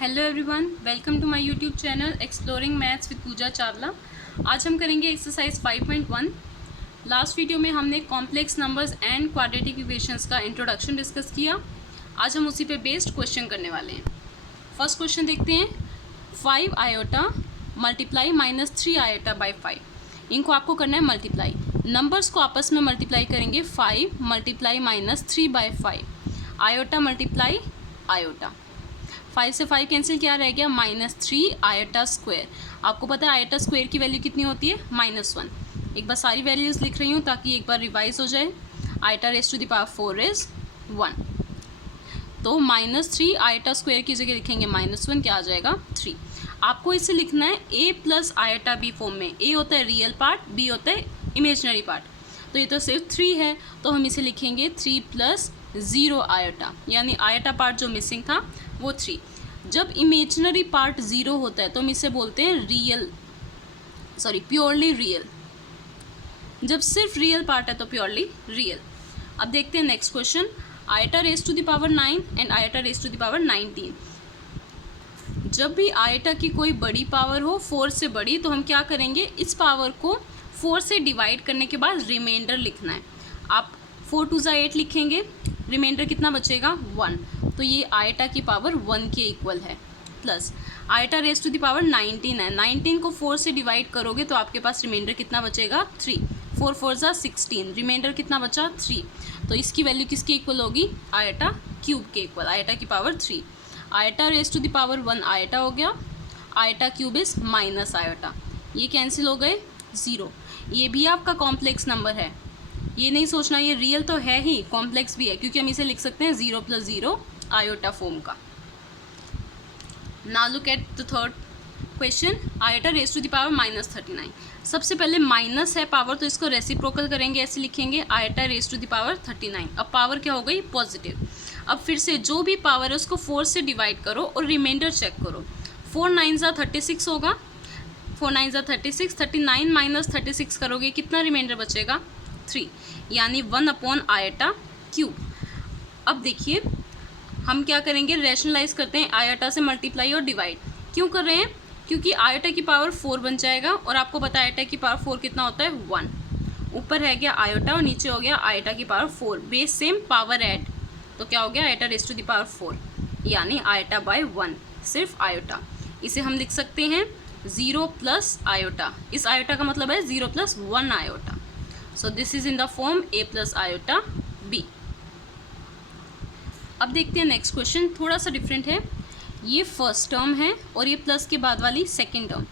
Hello everyone, welcome to my YouTube channel exploring maths with Pooja Chawla. आज हम करेंगे exercise 5.1। Last video में हमने complex numbers and quadratic equations का इंट्रोडक्शन डिस्कस किया। आज हम उसी पे बेस्ड क्वेश्चन करने वाले हैं। फर्स्ट क्वेश्चन देखते हैं। 5 आयोटा मल्टीप्लाई -3 आयोटा बाई 5। इनको आपको करना है मल्टीप्लाई। नंबर्स को आपस में मल्टीप्लाई करेंगे। 5 multiply -3 by 5, iota multiply iota. 5 से 5 कैंसिल, क्या रह गया -3 आयोटा स्क्वायर। आपको पता है आयोटा स्क्वायर की वैल्यू कितनी होती है -1। एक बार सारी वैल्यूज़ लिख रही हूँ ताकि एक बार रिवाइज हो जाए। Iota raise to the power 4 is 1, तो -3 आयोटा स्क्वायर की जगह लिखेंगे -1, क्या आ जाएगा 3। आपको इसे लिखना है a plus iota b form में। a होता है रियल पार्ट, b होता है इमेजनरी पार्ट। तो ये तो सिर्फ 3 है, तो हम इसे लिखेंगे 3 प्लस 0 आयोटा, यानी आयोटा पार्ट जो मिसिंग था वो 3। जब इमेजनरी पार्ट 0 होता है तो हम इसे बोलते हैं प्योरली रियल। जब सिर्फ रियल पार्ट है तो प्योरली रियल। अब देखते हैं next question. Iota raise to the power 9 and iota raise to the power 19। जब भी आयोटा की कोई बड़ी पावर हो 4 से बड़ी, तो हम क्या करेंगे, इस पावर को 4 से डिवाइड करने के बाद रिमाइंडर लिखना है। आप 4 2 ज़ा 8 लिखेंगे, रिमाइंडर कितना बचेगा 1, तो ये आयोटा की पावर 1 के इक्वल है। Plus iota raise to the power 19 है, 19 को 4 से डिवाइड करोगे तो आपके पास रिमाइंडर कितना बचेगा 3। 4 4 ज़ा 16, रिमाइंडर कितना बचा 3। तो इसकी वैल्यू किसके इक्वल होगी, आयोटा क्यूब के इक्वल, आयोटा की power 3। Iota raise to the power 1 iota हो गया, iota cube is minus iota, ये कैंसिल हो गए 0। ये भी आपका कॉम्प्लेक्स नंबर है, ये नहीं सोचना ये रियल तो है ही, कॉम्प्लेक्स भी है, क्योंकि हम इसे लिख सकते हैं 0 + 0 आयोटा फॉर्म का। Now look at the third question. Iota raise to the power -39। सबसे पहले माइनस है पावर, तो इसको रेसिप्रोकल करेंगे, ऐसे लिखेंगे iota raise to the power 39। अब पावर क्या हो गई पॉजिटिव। अब फिर से जो भी पावर है उसको 4 से डिवाइड करो और रिमाइंडर चेक करो। 4 9 ज़ा 36 होगा, 4 9 ज़ा 36, 39 - 36 करोगे, कितना रिमाइंडर बचेगा 3, यानी 1 आयोटा क्यूब। अब देखिए हम क्या करेंगे, रैशनलाइज करते हैं, आयोटा से मल्टीप्लाई और डिवाइड। क्यों कर रहे हैं, क्योंकि आयोटा की पावर 4 बन जाएगा, और आपको पता है आयोटा की पावर 4 कितना होता है 1। ऊपर रह गया आयोटा और नीचे हो गया आयोटा की power 4, base same power add, तो क्या हो गया iota raise to the power 4, यानी आयोटा बाय 1, सिर्फ आयोटा। इसे हम लिख सकते हैं 0 प्लस आयोटा। इस आयोटा का मतलब है 0 + 1 iota. So this is in the form a + iota b। अब देखते हैं नेक्स्ट क्वेश्चन, थोड़ा सा डिफरेंट है। ये फर्स्ट टर्म है और ये प्लस के बाद वाली सेकेंड टर्म।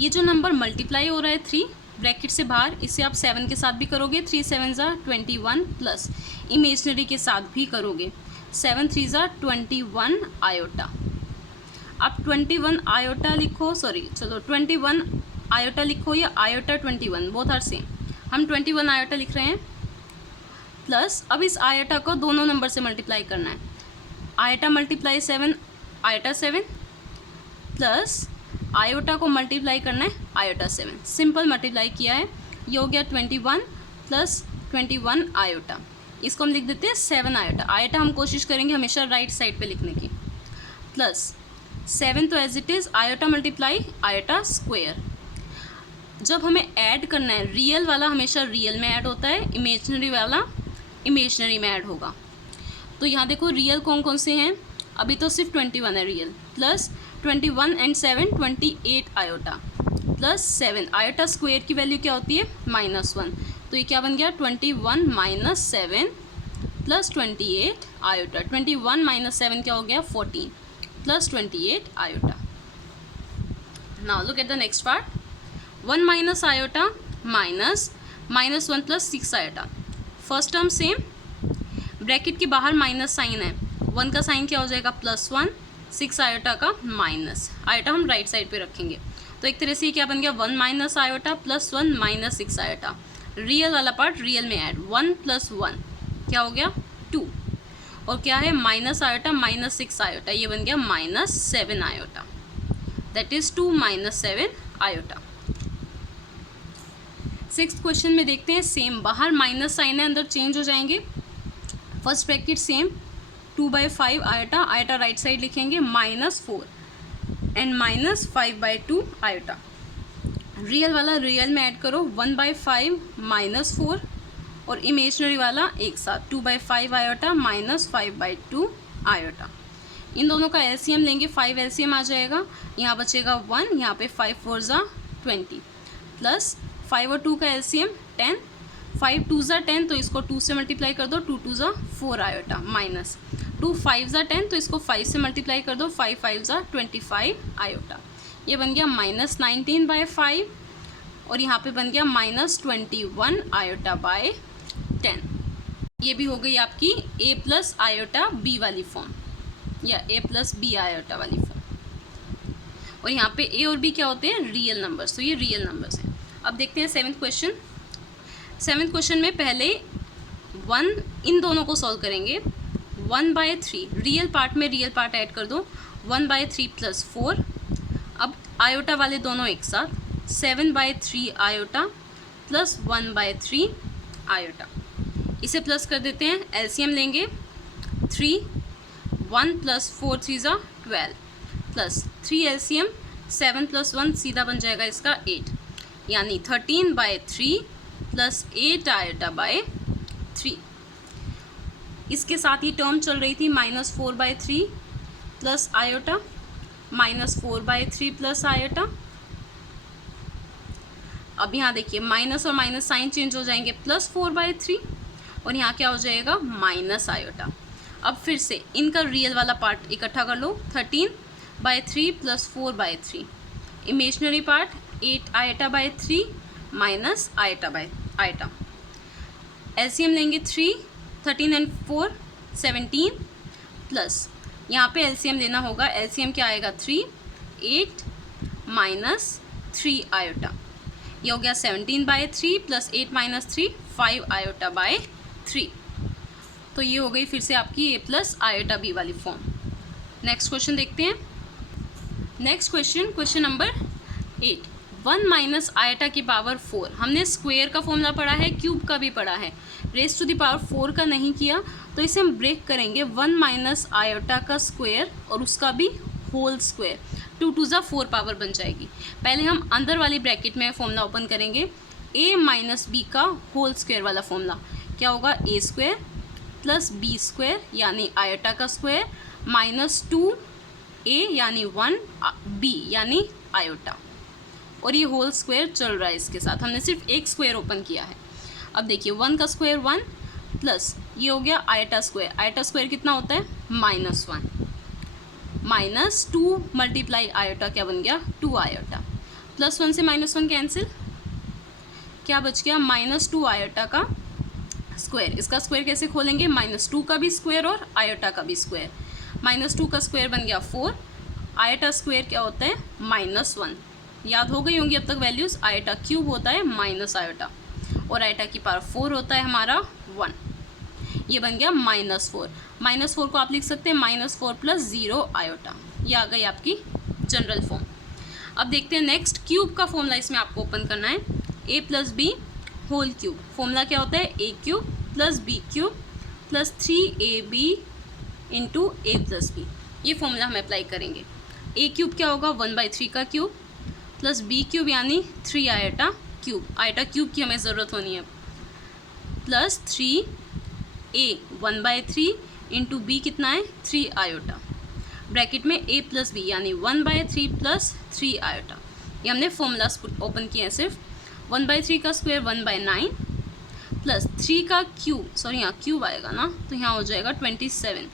ये जो नंबर मल्टीप्लाई हो रहा है 3 ब्रैकेट से बाहर, इसे आप 7 के साथ भी करोगे, 3 7 ज़ा 21, प्लस इमेजनरी के साथ भी करोगे, 7 3 ज़ा 21 आयोटा। आप 21 आयोटा लिखो, 21 आयोटा लिखो या आयोटा 21, बोथ आर सेम। हम 21 आयोटा लिख रहे हैं। प्लस अब इस आयोटा को दोनों नंबर से मल्टीप्लाई करना है। Iota multiply 7 iota 7, plus iota को मल्टीप्लाई करना है आयोटा 7। सिंपल मल्टीप्लाई किया है, ये हो गया 21 + 21 आयोटा। इसको हम लिख देते हैं 7 आयोटा। आयोटा हम कोशिश करेंगे हमेशा राइट साइड पे लिखने की। प्लस 7 तो as it is, iota multiply iota square. जब हमें ऐड करना है, रियल वाला हमेशा रियल में ऐड होता है, इमेजनरी वाला इमेजनरी में ऐड होगा। तो यहाँ देखो रियल कौन कौन से हैं, अभी तो सिर्फ 21 है real. Plus 21 and 7 28 iota, plus 7 iota square की वैल्यू क्या होती है -1, तो ये क्या बन गया 21 - 7 प्लस 28 आयोटा। 21 - 7 क्या हो गया 14, plus 28 iota. Now look at the next part. 1 - iota -1 + 6 iota. First term same, bracket के बाहर माइनस साइन है, 1 का साइन क्या हो जाएगा +1, 6 आयोटा का माइनस। आयोटा हम राइट साइड पे रखेंगे, तो एक तरह से क्या बन गया 1 - आयोटा +1 - 6 आयोटा। रियल वाला पार्ट रियल में ऐड, 1 + 1 क्या हो गया 2, और क्या है माइनस आयोटा -6 आयोटा, ये बन गया -7 iota, that is 2 - 7 iota. Sixth question में देखते हैं, सेम, बाहर माइनस साइन है, अंदर चेंज हो जाएंगे। First bracket same, 2/5 iota, iota right side लिखेंगे, -4 एंड माइनस 5/2 आयोटा। रियल वाला रियल में ऐड करो, 1/5 माइनस 4, और इमेजनरी वाला एक साथ 2/5 आयोटा माइनस 5/2 आयोटा। इन दोनों का एलसीएम लेंगे, 5 एलसीएम आ जाएगा, यहाँ बचेगा 1, यहाँ पे 5 4 ज़ा 20, प्लस 5 और 2 का एलसीएम 10, 5 2 ज़ा 10 तो इसको 2 से मल्टीप्लाई कर दो, 2 2 ज़ा 4 आयोटा, माइनस 2 5 ज़ा 10 तो इसको 5 से मल्टीप्लाई कर दो, 5 5 ज़ा 25 आयोटा। ये बन गया माइनस 19/5, और यहाँ पे बन गया माइनस 21 आयोटा बाय 10। ये भी हो गई आपकी a प्लस आयोटा b वाली फॉर्म, या a प्लस b आयोटा वाली फॉर्म। और यहाँ पे a और b क्या होते हैं? रियल नंबर्स, तो ये रियल नंबर्स हैं। अब देखते हैं सेवन्थ क्वेश्चन। सेवन्थ क्वेश्चन में पहले 1 इन दोनों को सॉल्व करेंगे। 1/3 रियल पार्ट में रियल पार्ट ऐड कर दो, 1/3 प्लस 4। अब आयोटा वाले दोनों एक साथ, 7/3 आयोटा प्लस 1/3 आयोटा। इसे प्लस कर देते हैं, एलसीएम लेंगे 3, 1 प्लस 4 3 ज़ा 12, प्लस 3 एलसीएम 7 प्लस 1 सीधा बन जाएगा इसका 8, यानी 13/3 प्लस 8 आयोटा बाय 3। इसके साथ ये टर्म चल रही थी minus 4/3 plus iota, minus 4/3 plus iota. अब यहाँ देखिए माइनस और माइनस साइन चेंज हो जाएंगे, प्लस 4/3, और यहाँ क्या हो जाएगा? Minus iota. अब फिर से इनका रियल वाला पार्ट इकट्ठा कर लो, 13/3 plus 4/3, imaginary part 8 iota by 3 minus iota by iota. LCM लेंगे 3, 13 एंड 4 17, प्लस यहाँ पे एलसीएम लेना होगा, एलसीएम क्या आएगा? 3, 8 माइनस 3 आयोटा। ये हो गया 17/3 प्लस 8 माइनस 3 5 आयोटा बाय 3। तो ये हो गई फिर से आपकी a प्लस आयोटा b वाली फॉर्म। नेक्स्ट क्वेश्चन देखते हैं। Next question, question number 8। 1 minus iota की पावर 4। हमने स्क्वायर का फॉर्मूला पढ़ा है, क्यूब का भी पढ़ा है, रेज टू द पावर 4 का नहीं किया, तो इसे हम ब्रेक करेंगे। 1 माइनस आयोटा का स्क्वायर और उसका भी होल स्क्वायर, 2 2 ज़ा 4 पावर बन जाएगी। पहले हम अंदर वाली ब्रैकेट में फॉर्मूला ओपन करेंगे, a माइनस बी का होल स्क्वायर वाला फॉर्मूला क्या होगा? a square plus b square यानी आयोटा का स्क्वायर माइनस 2a यानी 1b यानी आयोटा, और ये होल स्क्वायर चल रहा है इसके साथ, हमने सिर्फ एक स्क्वायर ओपन किया है। अब देखिए 1 का स्क्वायर 1 प्लस ये हो गया आयोटा स्क्वायर, आयोटा स्क्वायर कितना होता है? -1 माइनस 2 मल्टीप्लाई आयोटा क्या बन गया? 2 आयोटा, प्लस 1 से -1 कैंसिल, क्या बच गया? -2 आयोटा का स्क्वायर। इसका स्क्वायर कैसे खोलेंगे? -2 का भी स्क्वायर और आयोटा का भी स्क्वायर। -2 का स्क्वायर बन गया 4, आयोटा स्क्वायर क्या होता है? -1। याद हो गई होंगी अब तक वैल्यूज़। आयोटा क्यूब होता है माइनस आयोटा, और आयोटा की पावर 4 होता है हमारा 1। ये बन गया -4। -4 को आप लिख सकते हैं -4 प्लस 0 आयोटा। ये आ गई आपकी जनरल फॉर्म। अब देखते हैं नेक्स्ट, क्यूब का फॉर्मूला इसमें आपको ओपन करना है, a plus B whole cube. Formula क्या होता है? a cube plus b cube plus 3ab into a plus b। ये फॉर्मूला हम अप्लाई करेंगे। a क्यूब क्या होगा? 1/3 का क्यूब प्लस b क्यूब यानी 3 आयोटा क्यूब, आयोटा क्यूब की हमें ज़रूरत होनी है, प्लस 3a 1/3 इंटू b कितना है? 3 आयोटा, ब्रैकेट में a प्लस b यानी 1/3 प्लस 3 आयोटा। ये हमने फॉर्मूलाज ओपन किए हैं सिर्फ। 1/3 का स्क्वायर 1/9 प्लस 3 का क्यूब, सॉरी यहाँ क्यूब आएगा ना, तो यहाँ हो जाएगा 27,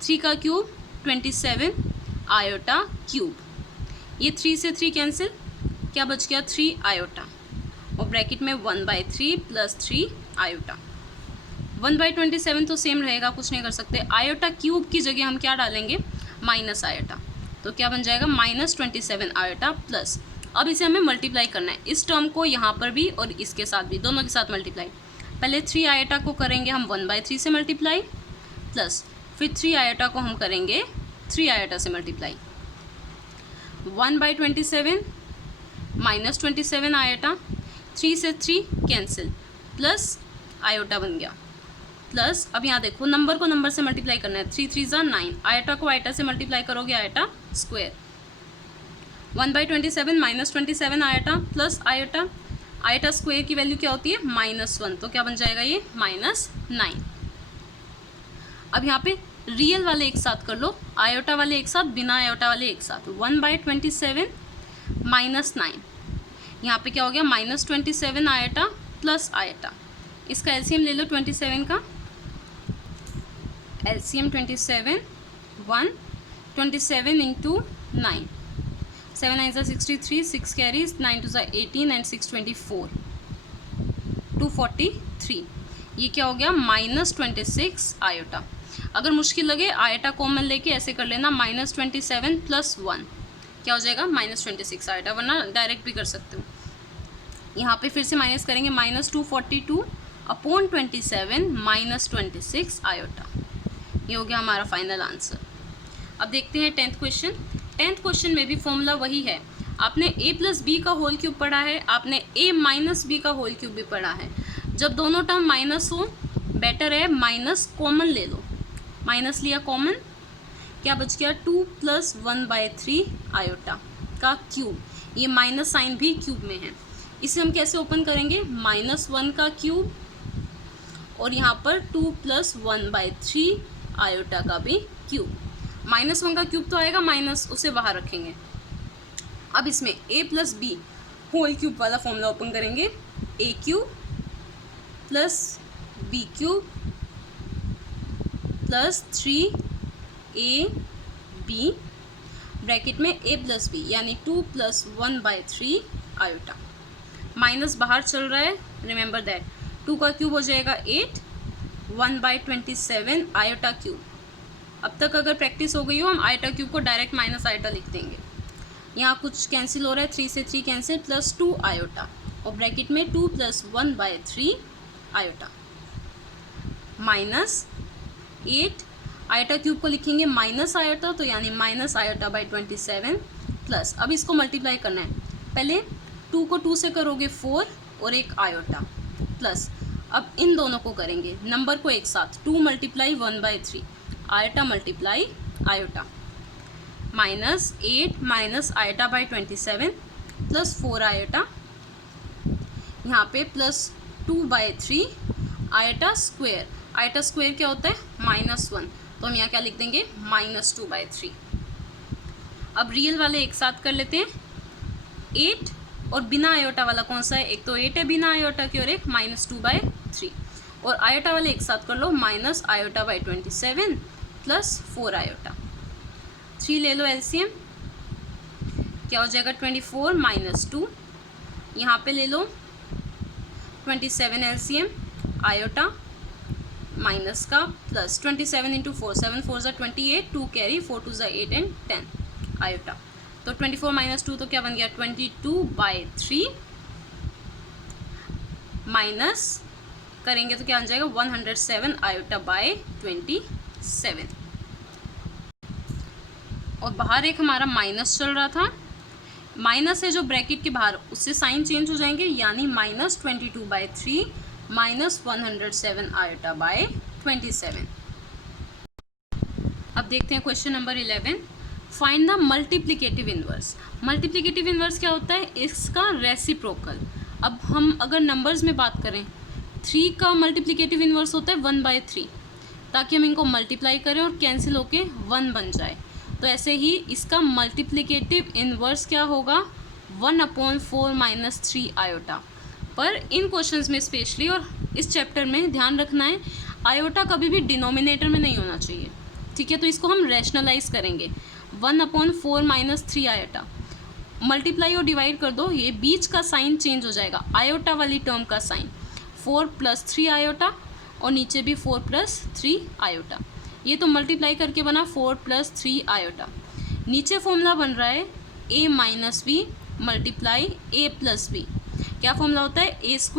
3 का क्यूब 27 आयोटा क्यूब। ये 3 से 3 कैंसिल, क्या बच गया? 3 आयोटा, और ब्रैकेट में 1/3 प्लस 3 आयोटा। 1/27 तो सेम रहेगा, कुछ नहीं कर सकते। आयोटा क्यूब की जगह हम क्या डालेंगे? माइनस आयोटा, तो क्या बन जाएगा? -27 आयोटा प्लस, अब इसे हमें मल्टीप्लाई करना है, इस टर्म को यहाँ पर भी और इसके साथ भी, दोनों के साथ मल्टीप्लाई। पहले 3 आयोटा को करेंगे हम 1/3 से मल्टीप्लाई, प्लस फिर 3 आयोटा को हम करेंगे 3 आयोटा से मल्टीप्लाई। 1/27 -27 आयोटा, 3 से 3 कैंसिल, प्लस आयोटा बन गया, प्लस अब यहाँ देखो नंबर को नंबर से मल्टीप्लाई करना है, 3 3 ज़ा 9, आयोटा को आयोटा से मल्टीप्लाई करोगे iota square, 1/27 -27 iota plus iota, iota square की वैल्यू क्या होती है -1, तो क्या बन जाएगा ये -9। अब यहाँ पे रियल वाले एक साथ कर लो, आयोटा वाले एक साथ, बिना आयोटा वाले एक साथ। 1/27 -9, यहाँ पे क्या हो गया -27 आयोटा प्लस आयोटा। इसका एलसीएम ले लो 27 का, एलसीएम 27 1 27 इंटू 9, 7 9 63, 6 कैरीज, 9 2 18 एंड 6 24, 243। ये क्या हो गया -26 आयोटा। अगर मुश्किल लगे आयोटा कॉमन लेके ऐसे कर लेना, -27 + 1 क्या हो जाएगा -26 आयोटा, वरना डायरेक्ट भी कर सकते हो। यहाँ पे फिर से माइनस करेंगे, -242 अपॉन 27 -26 आयोटा। ये हो गया हमारा फाइनल आंसर। अब देखते हैं 10th क्वेश्चन। 10th क्वेश्चन में भी फॉर्मूला वही है, आपने a + b का होल क्यूब पढ़ा है, आपने a - b का होल क्यूब भी पढ़ा है। जब दोनों टर्म माइनस हो बेटर है माइनस कॉमन ले लो, माइनस लिया कॉमन, क्या बच गया 2 + 1/3 आयोटा का क्यूब। ये माइनस साइन भी क्यूब में है, इसे हम कैसे ओपन करेंगे, -1 का क्यूब और यहाँ पर 2 + 1/3 आयोटा का भी क्यूब। -1 का क्यूब तो आएगा माइनस, उसे बाहर रखेंगे। अब इसमें a + b होल क्यूब वाला फॉर्मूला ओपन करेंगे, a³ + b³ + 3ab ब्रैकेट में a + b यानी 2 + 1/3 आयोटा। माइनस बाहर चल रहा है, रिमेंबर दैट। 2 का क्यूब हो जाएगा 8, 1/27 आयोटा क्यूब। अब तक अगर प्रैक्टिस हो गई हो, हम आयोटा क्यूब को डायरेक्ट माइनस आयोटा लिख देंगे। यहाँ कुछ कैंसिल हो रहा है, 3 से 3 कैंसिल, +2 आयोटा और ब्रैकेट में 2 + 1/3 आयोटा -8 आयोटा क्यूब को लिखेंगे माइनस आयोटा, तो यानी -आयोटा/27 प्लस, अब इसको मल्टीप्लाई करना है। पहले 2 को 2 से करोगे 4 और एक आयोटा प्लस, अब इन दोनों को करेंगे नंबर को एक साथ, 2 × 1/3 iota multiply iota, -8 iota plus 4 iota, यहाँ पे +2/3 आयोटा स्क्वायर। आयोटा स्क्वायर क्या होता है -1, तो हम यहाँ क्या लिख देंगे -2/3। अब रियल वाले एक साथ कर लेते हैं, 8 और बिना आयोटा वाला कौन सा है, एक तो 8 है बिना आयोटा के और एक -2/3, और आयोटा वाले एक साथ कर लो, -आयोटा/27 प्लस 4 आयोटा। 3 ले लो एलसीएम, क्या हो जाएगा 24 - 2, यहाँ पे ले लो 27 एलसीएम, आयोटा माइनस का प्लस 27 × 4, 7 4 = 28, 2 कैरी, 4 2 = 8 एंड 10 आयोटा। तो 24 - 2 तो क्या बन गया 22/3 माइनस करेंगे तो क्या बन जाएगा 107 आयोटा/27। और बाहर एक हमारा माइनस चल रहा था, माइनस है जो ब्रैकेट के बाहर, उससे साइन चेंज हो जाएंगे, यानी -22/3 -107 आयोटा/27। अब देखते हैं question number 11, find the multiplicative inverse. Multiplicative inverse क्या होता है, इसका रेसिप्रोकल। अब हम अगर नंबर्स में बात करें, 3 का मल्टीप्लिकेटिव इनवर्स होता है 1/3, ताकि हम इनको मल्टीप्लाई करें और कैंसिल होके 1 बन जाए। तो ऐसे ही इसका मल्टीप्लिकेटिव इनवर्स क्या होगा 1/4 - 3 आयोटा। पर इन क्वेश्चंस में स्पेशली और इस चैप्टर में ध्यान रखना है, आयोटा कभी भी डिनोमिनेटर में नहीं होना चाहिए, ठीक है। तो इसको हम रैशनलाइज करेंगे, 1/4 - 3 आयोटा, मल्टीप्लाई और डिवाइड कर दो, ये बीच का साइन चेंज हो जाएगा, आयोटा वाली टर्म का साइन, 4 + 3 आयोटा और नीचे भी 4 + 3 आयोटा। ये तो मल्टीप्लाई करके बना 4 + 3 आयोटा। नीचे फॉर्मूला बन रहा है a - b multiply a + b। क्या फॉर्मूला होता है, a² -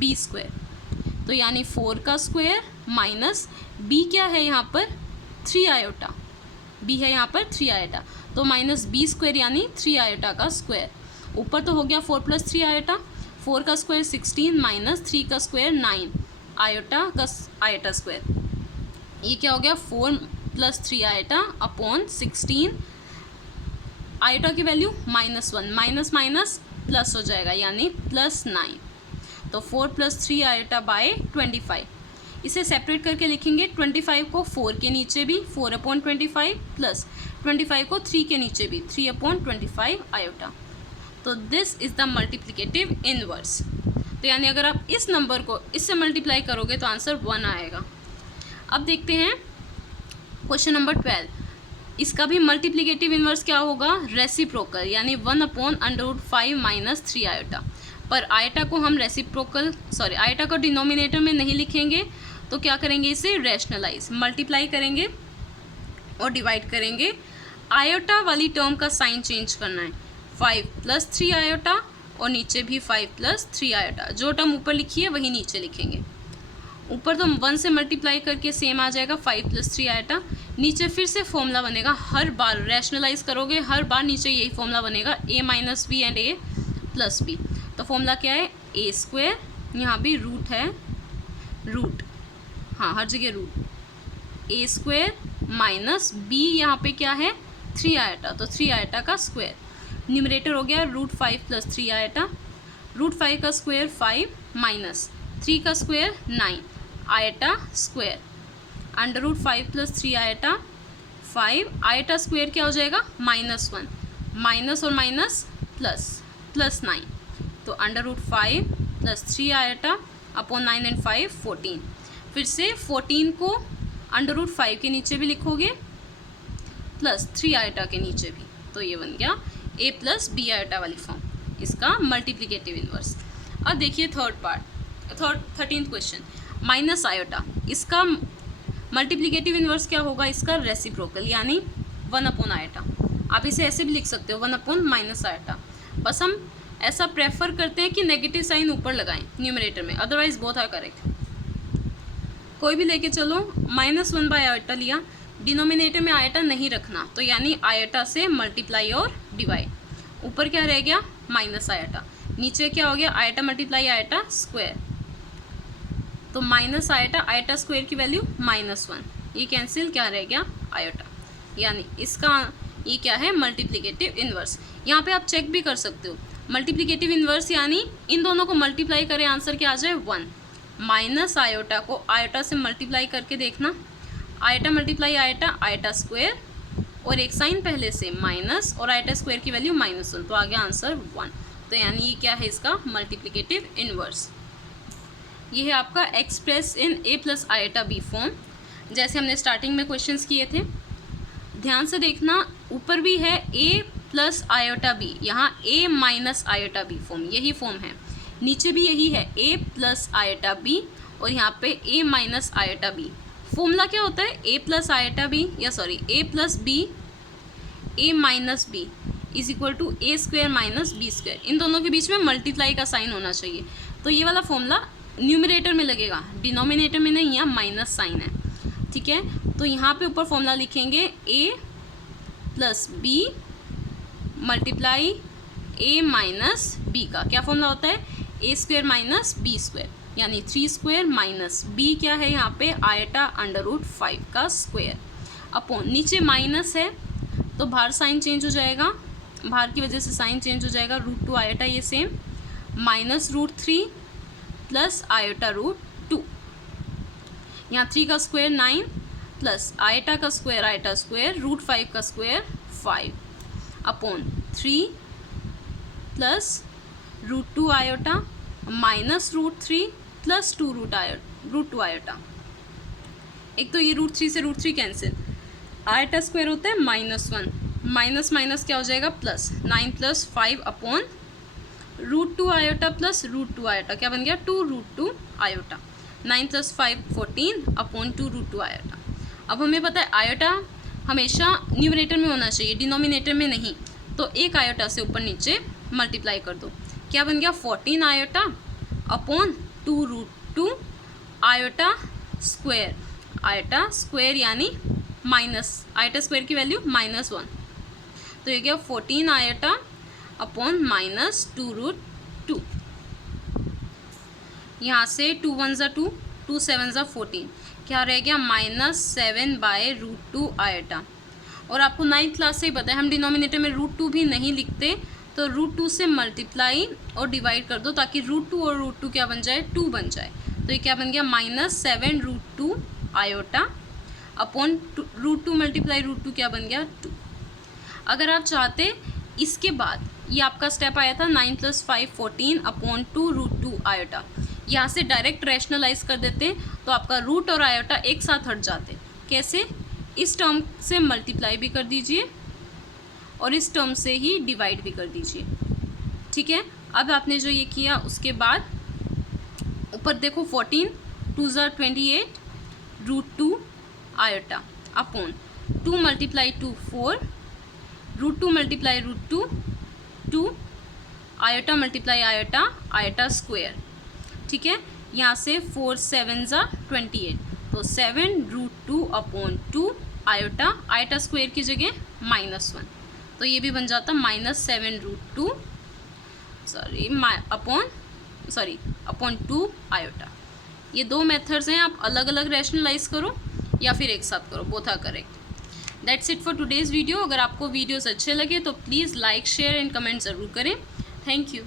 b², तो यानी 4 का स्क्वायर माइनस b क्या है यहाँ पर 3 आयोटा, b है यहाँ पर 3 आयोटा, तो -b² यानी 3 आयोटा का स्क्वायर। ऊपर तो हो गया 4 + 3 आयोटा, 4 का स्क्वायर 16 माइनस 3 का स्क्वायर 9 आयोटा का आयोटा स्क्वायर। ये क्या हो गया 4 + 3 आयोटा अपॉन 16 आयोटा की वैल्यू -1, माइनस माइनस प्लस हो जाएगा यानी +9। तो 4 + 3 आयोटा बाय 25। इसे सेपरेट करके लिखेंगे 25 को 4 के नीचे भी 4/25 प्लस 25 को 3 के नीचे भी 3/25 आयोटा। तो this is the multiplicative inverse. तो यानी अगर आप इस नंबर को इससे मल्टीप्लाई करोगे तो आंसर 1 आएगा। अब देखते हैं क्वेश्चन नंबर 12। इसका भी मल्टीप्लिकेटिव इनवर्स क्या होगा, रेसिप्रोकल, यानी 1/√5 - 3 आयोटा। पर आयोटा को हम आयोटा को डिनोमिनेटर में नहीं लिखेंगे, तो क्या करेंगे, इसे रैशनलाइज, मल्टीप्लाई करेंगे और डिवाइड करेंगे। आयोटा वाली टर्म का साइन चेंज करना है, 5 + 3 आयोटा और नीचे भी 5 + 3 आयोटा। जो टर्म ऊपर लिखी है वही नीचे लिखेंगे। ऊपर तो 1 से मल्टीप्लाई करके सेम आ जाएगा 5 + 3 आयोटा। नीचे फिर से फॉर्मूला बनेगा, हर बार रैशनलाइज करोगे हर बार नीचे यही फॉर्मूला बनेगा, a - b and a + b। तो फॉर्मूला क्या है, a², यहाँ भी रूट है, रूट, हाँ हर जगह रूट, a² - b, यहाँ पे क्या है 3 आयोटा, तो 3 आयोटा का स्क्वायर। न्यूमरेटर हो गया √5 + 3 आयोटा, √5 का स्क्वायर 5 माइनस 3 का square 9 iota square, √5 + 3 iota 5, iota square क्या हो जाएगा -1, माइनस और माइनस प्लस, +9, तो √5 + 3 आयोटा अपॉन 9 एंड 5 14। फिर से 14 को √5 के नीचे भी लिखोगे प्लस 3 आयोटा के नीचे भी, तो ये बन गया a + b आयोटा वाली फॉर्म, इसका मल्टीप्लिकेटिव इनवर्स। अब देखिए third part, 13th question, minus iota, इसका मल्टीप्लिकेटिव इनवर्स क्या होगा, इसका रेसिप्रोकल, यानी 1 आयोटा। आप इसे ऐसे भी लिख सकते हो 1 - आयोटा, बस हम ऐसा प्रेफर करते हैं कि नेगेटिव साइन ऊपर लगाएं न्यूमरेटर में, अदरवाइज बोथ आर करेक्ट। कोई भी लेके चलो, -1/आयोटा लिया, डिनोमिनेटर में आयोटा नहीं रखना, तो यानी आयोटा से मल्टीप्लाई और डिवाइड। ऊपर क्या रह गया, माइनस आयोटा, नीचे क्या हो गया, आयोटा मल्टीप्लाई आयोटा स्क्वायर, तो माइनस आयोटा, आयोटा स्क्वायर की वैल्यू -1, ये कैंसिल, क्या रह गया आयोटा, यानी इसका ये क्या है, मल्टीप्लिकेटिव इनवर्स। यहाँ पे आप चेक भी कर सकते हो, मल्टीप्लिकेटिव इनवर्स यानी इन दोनों को मल्टीप्लाई करें, आंसर क्या आ जाए 1, माइनस आयोटा को आयोटा से मल्टीप्लाई करके देखना, iota multiply iota, iota square, और एक साइन पहले से माइनस, और आयोटा स्क्वायर की वैल्यू -1, तो आ गया आंसर 1। तो यानी ये क्या है, इसका मल्टीप्लिकेटिव इनवर्स। ये है आपका express in a + iota b form, जैसे हमने स्टार्टिंग में क्वेश्चंस किए थे। ध्यान से देखना, ऊपर भी है a + आयोटा b, यहाँ a - आयोटा b फॉर्म, यही फॉर्म है। नीचे भी यही है a + आयोटा b, और यहाँ पे a - आयोटा b। फॉर्मूला क्या होता है, a + आयोटा b, या sorry a + b, a - b is equal to a² - b²। इन दोनों के बीच में मल्टीप्लाई का साइन होना चाहिए, तो ये वाला फॉर्मूला न्यूमरेटर में लगेगा, डिनोमिनेटर में नहीं, यहाँ माइनस साइन है, ठीक है। तो यहाँ पे ऊपर फॉर्मूला लिखेंगे a + b multiply a - b का क्या फॉर्मूला होता है, a² - b², यानी 3² माइनस b क्या है यहाँ पे, आयोटा √5 का स्क्वायर, अपॉन नीचे माइनस है तो बाहर साइन चेंज हो जाएगा, बाहर की वजह से साइन चेंज हो जाएगा, √2 आयोटा ये सेम, -√3 प्लस आयोटा √2, यहाँ 3 का स्क्वायर 9 प्लस आयोटा का स्क्वायर, आयोटा स्क्वायर, √5 का square 5 upon 3 plus √2 iota -√3 plus 2 iota. एक तो ये √3 से √3 कैंसिल, आयोटा स्क्वायर होता है -1, माइनस माइनस क्या हो जाएगा plus, 9 + 5 upon √2 iota plus √2 iota, क्या बन गया 2√2 आयोटा, 9 + 5 14 अपॉन 2√2 आयोटा। अब हमें पता है आयोटा हमेशा न्यूमरेटर में होना चाहिए, डिनोमिनेटर में नहीं, तो एक आयोटा से ऊपर नीचे मल्टीप्लाई कर दो, क्या बन गया 14 iota upon 2√2 iota square, iota square यानी माइनस, आयोटा स्क्वायर की वैल्यू -1, तो ये गया 14 आयोटा अपॉन -2√2। यहाँ से 2 × 1 = 2, 2 × 7 = 14, क्या रह गया -7/√2 आयोटा। और आपको 9th क्लास से ही पता है हम डिनोमिनेटर में √2 भी नहीं लिखते, तो √2 से मल्टीप्लाई और डिवाइड कर दो ताकि √2 और √2 क्या बन जाए, 2 बन जाए। तो ये क्या बन गया, -7√2 आयोटा अपॉन √2 मल्टीप्लाई √2 क्या बन गया, 2। अगर आप चाहते इसके बाद ये आपका स्टेप आया था 9 + 5 14 अपॉन 2 √2 आयोटा, यहाँ से डायरेक्ट रैशनलाइज कर देते तो आपका रूट और आयोटा एक साथ हट जाते। कैसे, इस टर्म से मल्टीप्लाई भी कर दीजिए और इस टर्म से ही डिवाइड भी कर दीजिए, ठीक है। अब आपने जो ये किया उसके बाद ऊपर देखो 14 2 ज़ा 28 √2 iota upon 2 multiply 2 4 √2 multiply √2 2 iota multiply iota iota square, ठीक है। यहाँ से 4 7 ज़ा 28 तो 7 √2 अपॉन 2 आयोटा आयोटा स्क्वायर की जगह -1, तो ये भी बन जाता -7 √2 अपॉन 2 आयोटा। ये दो मेथड्स हैं, आप अलग अलग रैशनलाइज करो या फिर एक साथ करो, both are correct. That's it for today's video. अगर आपको वीडियोस अच्छे लगे तो please like share and comment ज़रूर करें। Thank you.